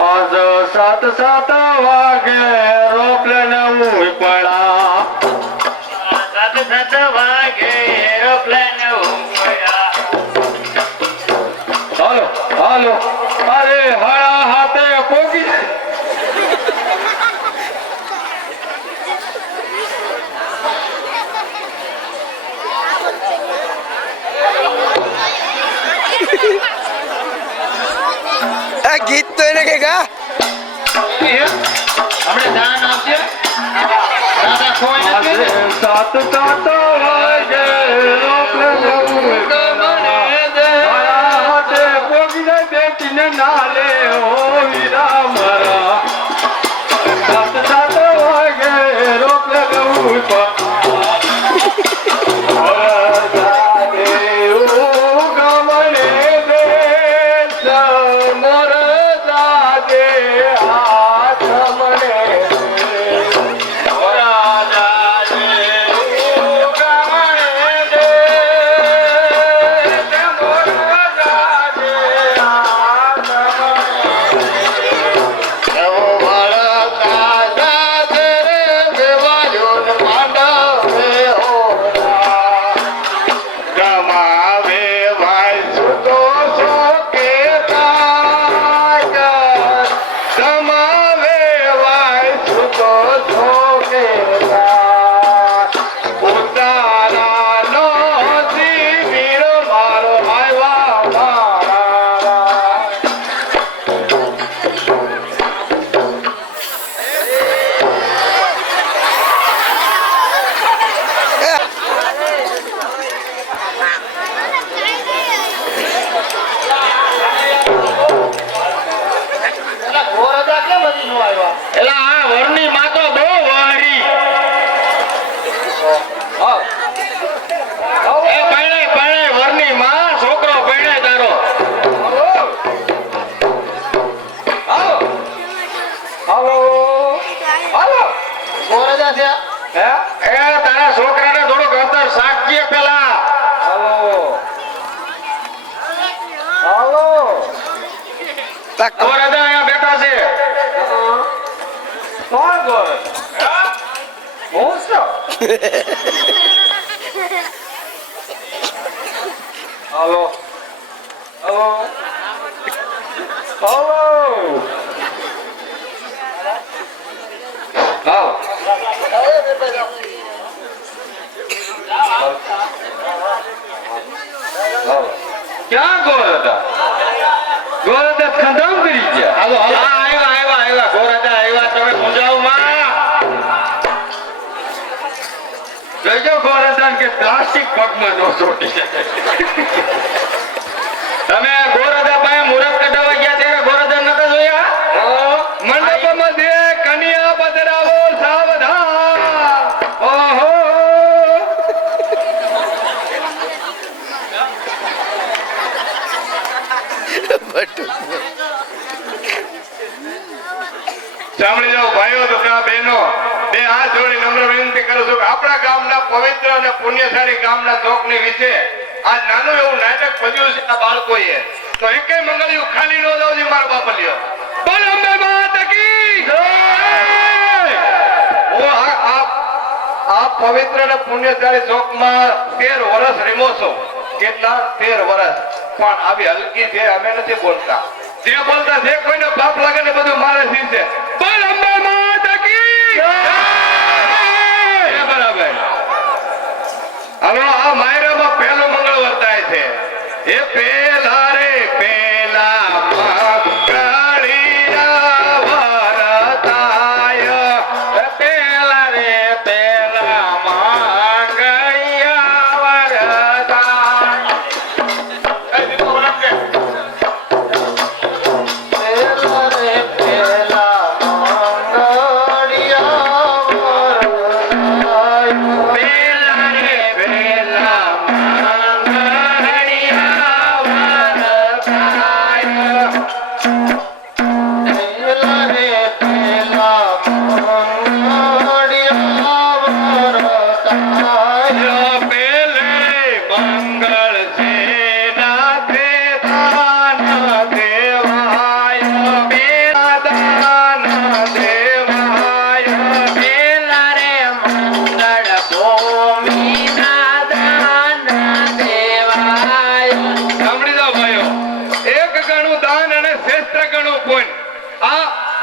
आज सात सात वाघ रोपल्या नऊ पळा ગીત તો એને કે ગા આપણે દાન દાદા નથી? સાત સાત એ તારા છોકરાને થોડુંક અંતર સાચીએ પેલા. તા ગોરદા અહીંયા બેઠા છે? કોણ ગોર હું છો? હાલો. હાલો. હાલો હાલો હાલો ક્યાં ગોર હતા ગોર હતા ખંડામ કરી ગયા હાલો હાલો આવ્યા આવ્યા આવ્યા ગોરદા આવ્યા તમે પૂજાવમાં કે પ્લાસ્ટિક પગમાં નો ચોટી તમે પાસે સાંભળી જાઓ, ભાઈઓ તથા બહેનો બે હાથ જોડી નમ્ર વિનંતી કરું છું આપણા ગામના પવિત્ર અને પુણ્યશાળી ગામના ચોકની વિશે આ નાનું એવું નાટક ભજ્યું છે આ બાળકોએ. તો એકે મંગળિયું ખાલી ન જાવજી મારા બાપલ્યો. બોલ અંબે માતા કી! હું આ પવિત્ર અને પુણ્યશાળી ચોકમાં તેર વર્ષ રીમો છો. કેટલા? તેર વર્ષ પણ આવી હલકી છે, અમે નથી બોલતા. જે બોલતા જે કોઈને પાપ લાગે ને બધું મારે છે બોલ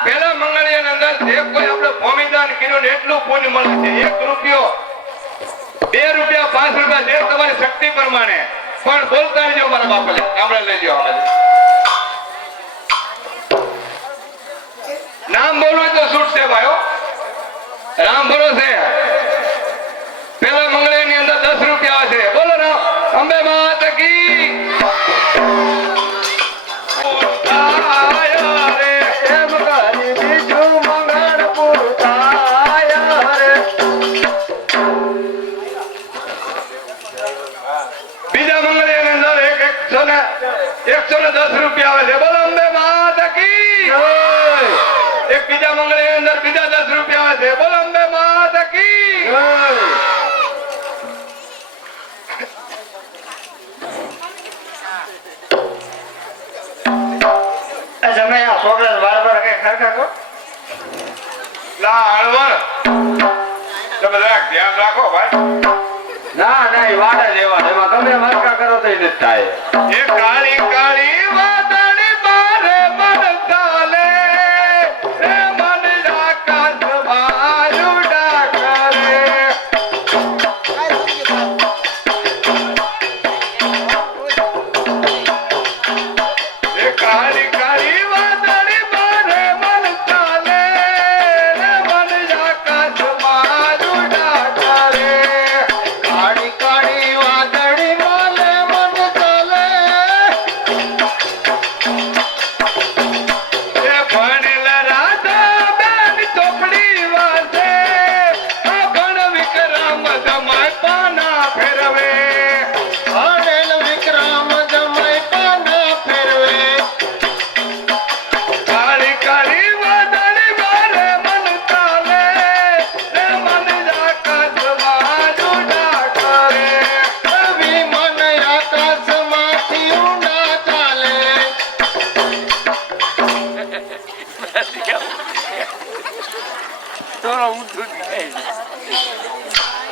પહેલા મંગળિયાની અંદર જે કોઈ આપણે ભૂમિદાન કર્યું ને એટલું પુણ્ય મળે છે. એક રૂપિયો, બે રૂપિયા, પાંચ રૂપિયા જે તમારી શક્તિ પ્રમાણે. પણ બોલતા રહેજો મારા બાપલે આપણે લેજો નામ બોલવું તો છૂટશે ભાઈઓ રામ ભરોસે પહેલા મંગળિયાની અંદર દસ રૂપિયા છે. બોલો રામ. અંબે માં ને દસ રૂપિયા આવે છે. બોલો અંબે માત કી! એક બીજા મંગળી અંદર બીજા દસ રૂપિયા આવે છે. બોલો અંબે માત કી! છોકરા વાર વાર કઈ ખરખા કરો લા હળવળ તમે જરાક ધ્યાન રાખો ભાઈ. ના ના એ વાડા જેવા એમાં તમે મરકા કરો તો નથી થાય. એ કાળી કાળી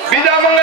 બીજા મંગળની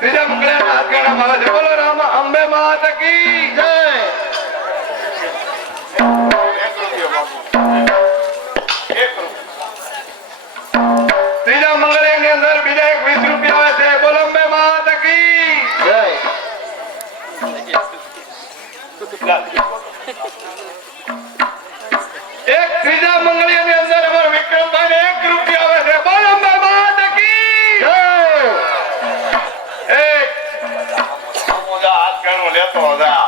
ત્રીજા મંગળે હાથ છે. બોલો રામ, અંબે માત ત્રીજા મંગળે અંદર બીજા એક વીસ રૂપિયા છે. બોલો, અંબે માત એક ત્રીજા મંગળીયની અંદર અમારો વિક્રમભાઈ ને એક રૂપિયા આવે છે બોલો અંબે માત કી જય એક મોજા હાથ ગણું લેતો જા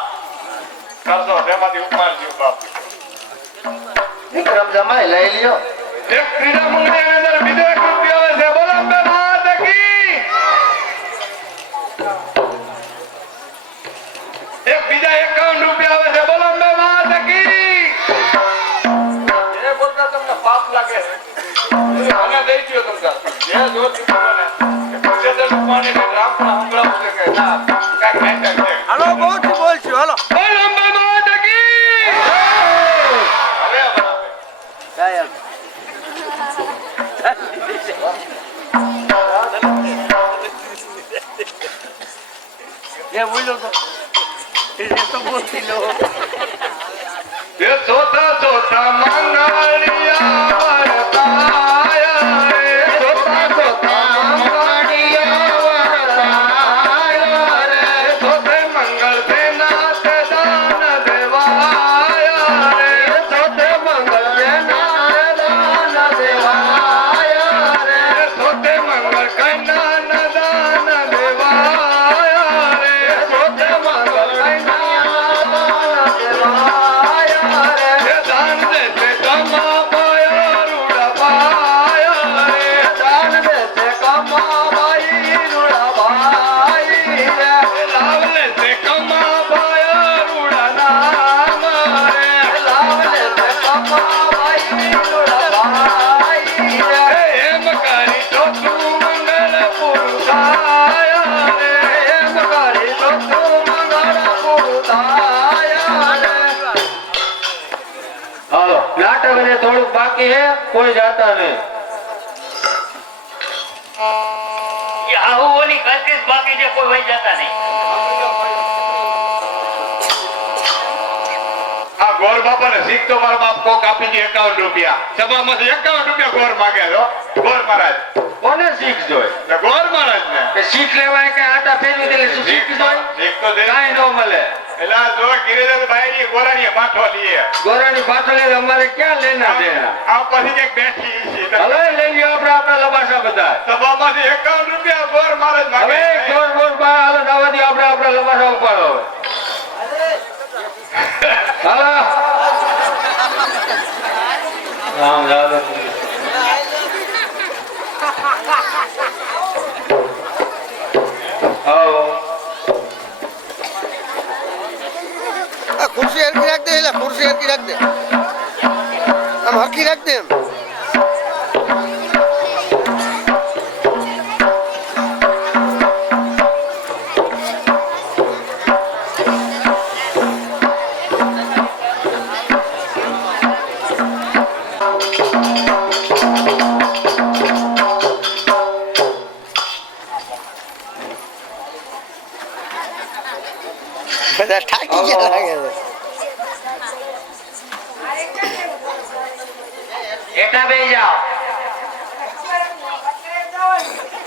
કરશો તેમાંથી ઉપાડજો બાપ જમાઈ લઈ લ્યો. એક ત્રીજા મંગળની અંદર બીજો એક રૂપિયો આવે છે. બોલો અંબે માત કી. એક બીજા એકાવન રૂપિયા આવે છે. બોલો બે માત કી. એ બોલતા તમને પાપ લાગે મને દઈ દ્યો તમને. તાર. જે જોતી મને. એ પંચોતેરનું પાણી છે કે ના, કાંઈક નાટક એ બોલો તો. એ તો બોલતી લો. એ ચોથા ચોથા થોડુંક બાકી હે, કોઈ જાતા નહીં. આવું ઓલી જ બાકી છે, કોઈ વહી જતા નહીં. ગોર બાપાને શીખ તો મારા બાપ કોક આપી દે એકાવન રૂપિયા. સભામાંથી એકાવન રૂપિયા ગોર માગે છો ગોર મહારાજ. કોને શીખ ને ગોર મહારાજ ને. શીખ લેવાય કે આટા ફેરવી દેલે શું શીખ જોય શીખ તો કાંઈ ન મળે. એલા જો ગિરિધર ભાઈ ગોરાની પાઠો લીએ. ગોરાની પાછળ અમારે ક્યાં લેના દેના? આ પછી એક બેઠી છે હવે લઈ લ્યો આપણે આપણા લબાસા બધા. સભામાંથી એકાવન રૂપિયા ગોર મહારાજ માગે. હવે ગોર ગોર બા હાલો નવા દી આપણે આપણા લબાસા ઉપાડો હવે હાલો રામ રામ આવો આ ખુરશી હરકી રાખ દે એટલે ખુરશી હરકી રાખ દે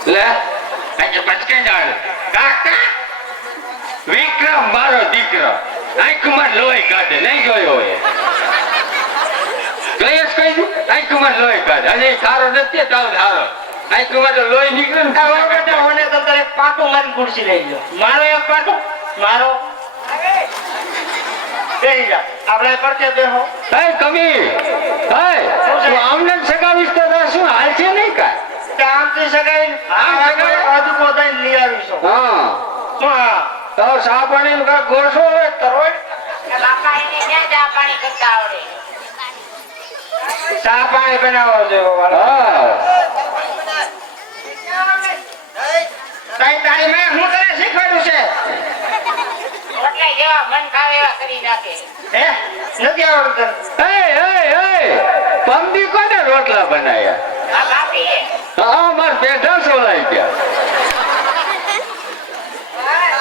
લે આજે બચકે જાણ. કાકા વિક્રમ મારો દીકરો. આંખમાં લોહી કાઢે નહીં જોયો હોય ગયેશ કહી દઉં આંખમાં લોહી કાઢે. અને એ સારો નથી તાવ સારો આંખમાં તો લોહી નીકળે ને હવે બેટા મને તો તારે પાટું મારી ખુરશી લઈ લો મારો એક પાટું? મારો? બેસી જા આપણે પડખે બેહો હે. કમી હે આમને સગાવીશ તો શું હાલ છે નહીં કાંઈ? કામથી સગાઈ આમ પોતાને લઈ આવીશું. હા. તો સા પાણી નું કાંઈક ગોળશો હવે? ચા પાણી જેવો વાળો. હા. તારી તારી મેં હું તને શીખવાડ્યું છે? રોટલા મન ખાવે એવા કરી નાખે. હે? નથી આવડતું. રોટલા એ. હા માર પેઢા સોલાઈ ગયા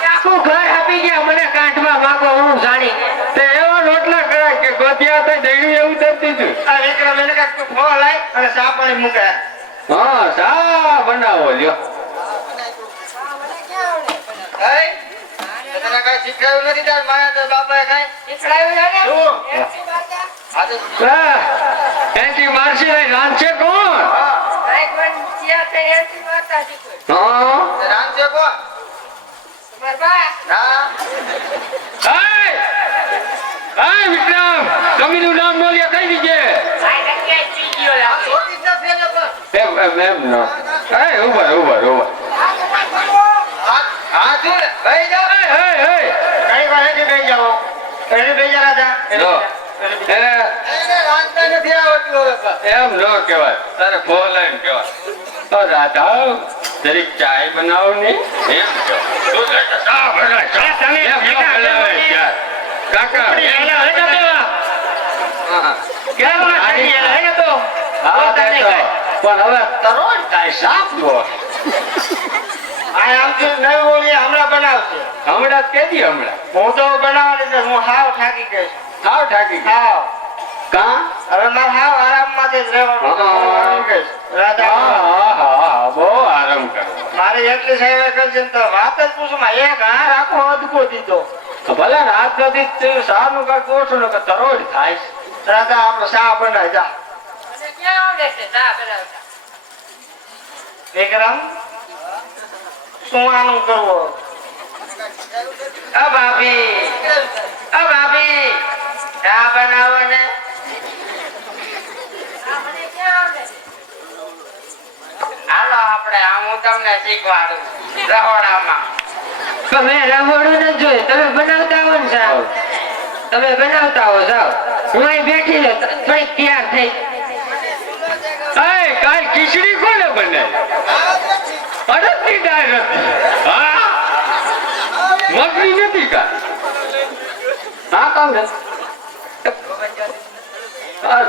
આખું ઘર આપી ગયા? મને કાંઠમાં માગો હું જાણી. તે એવા રોટલા કરાય કે ગોતિયા તો દઈડું એવું દઈ દીધું આ વિક્રમ એને કાંઈક ફોન લાય અને ચા પાણી મૂકે. હા સા બનાવો લ્યો. નથી તાર માયા બાપા બાપાએ કાંઈ? ને? શું? એમસી બાચા? આ તો હા, એન્ટી મારસી નહીં રાંધશે કોણ તે તે રાંધશે કોણ? વિક્રમ કમીનું નામ બોલ્યા કઈ દીજે. એમ એમ એમ નો હાય ઉભર ઉભર ઉભર. હા ને? ભાઈ જાઓ. કઈ વાર હેઠી બેસી જાઓ. હેઠી બેસી જા રાજા. એમ ન તારે રાધા જરીક ચાય બનાવો ને. એમ. કાકા. પણ હવે તરોડ થાય હમણાં બનાવશે. હમણાં કેદી હમણાં. હું તો બનાવવાની છે હું હાવ થાકી ગઈશ હાવ ઠાકી હાવ. કા? અરે મારે હાવ આરામમાંથી જ રહેવાનું. રાધા. હા હા હા હા બહુ આરામ કરો. મારે એટલી સેવા કરશે તો વાત જ પૂછું. માં એક હા રાખો અદકો દીધો. ભલે રાત નથી તું સારું કા કોઠો ને કે તરોડ થાય રાધા આપણે શા બનાય જા. અને ક્યાં આવડે છે ચા વિક્રમ શું આનું કરવો? આ ભાભી ચા બનાવો ને આ મને ક્યાં આવડે છે હાલો આપણે આ હું તમને શીખવાડું. રહોડામાં. તમે રમોડું ન જોયું તમે બનાવતા હો ને સાહેબ? તમે બનાવતા હો જાઓ હું અહીં બેઠી ને થોડીક તૈયાર થઈ. કાલ ખીચડી કોને બને? અડદની દાળ નથી. હા? મગની નથી કા હા કામ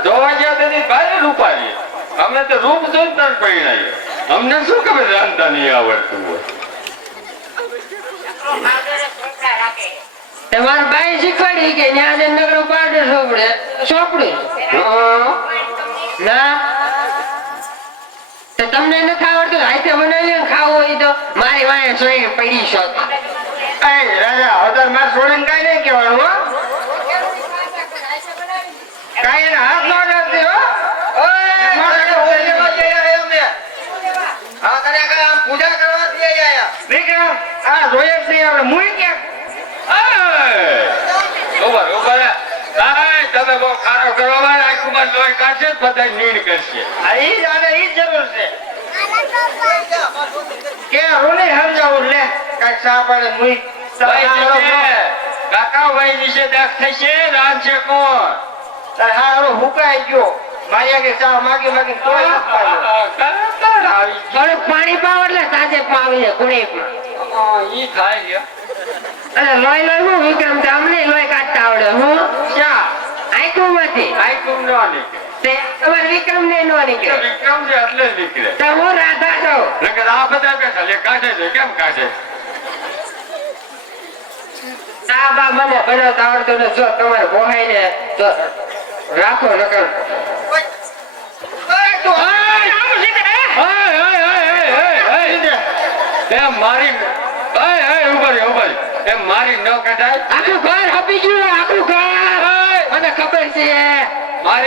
જોવા ગયા તેથી ભાઈ રૂપાલી અમે તો રૂપ જોઈને તર પરિણાઈએ. અમને શું ખબર રાંધતા નહીં આવડતું હોય? તમારા બાઈ શીખવાડી કે ત્યાં જઈને નગરો પાવડર સોપડે. સોપડે? ના? તો તમને નથી આવડતું? હાથે બનાવી ખાવું હોય તો મારી વાંહે સોઈ પડી એ રાજા હજાર માર છોડીને કાંઈ નહીં કહેવાનું હો. કાંઈ હાથ ન નાખતી હો ઓય, મારે ઓલી લેવા જઈ આવ્યા અમે. હા, તને કાંઈ આમ પૂજા કરવા આ જોઈએ જ નહીં આપણે. મુઈ રહો. આય, તમે બહુ ખારો કરો ભાઈ આંખમાં લોહી કાઢશે બધા નીણ કરશે આ ઈ જ આને ઈ જ જરૂર છે. કે રોને સમજાવું લે કાંઈક ચા પાણી મુઈ. કાકા ભાઈ વિશે દેખ થશે રામ છે કોણ તારે હારો હુકાઈ ગયો મારી કે ચા માગી માગી કોઈ થોડુંક પાણી પાવ એટલે સાજે પાવી કુડીમાં ઈ થાય છે. અને લોહી લોહી હું વિક્રમ તો અમને લોહી કાઢતા આવડે હું? ક્યાં? આંખું માંથી આંખું ન નીકળે. તમારે વિક્રમ ને નો નીકળે. વિક્રમ છે એટલે નીકળે. તો હું રાધા છું. નકર આ બધા બેઠા લે કાઢે છે કેમ કાઢે? આ બા મને બનાવતા આવડતું ને જો તમારે બોહાઈ ને રાખો નકર. એમ મારી ઊભા રહો, ઊભા મારી ન કઢાય આખું ઘર હપી ગયું આખું ઘર. મને ખબર છે.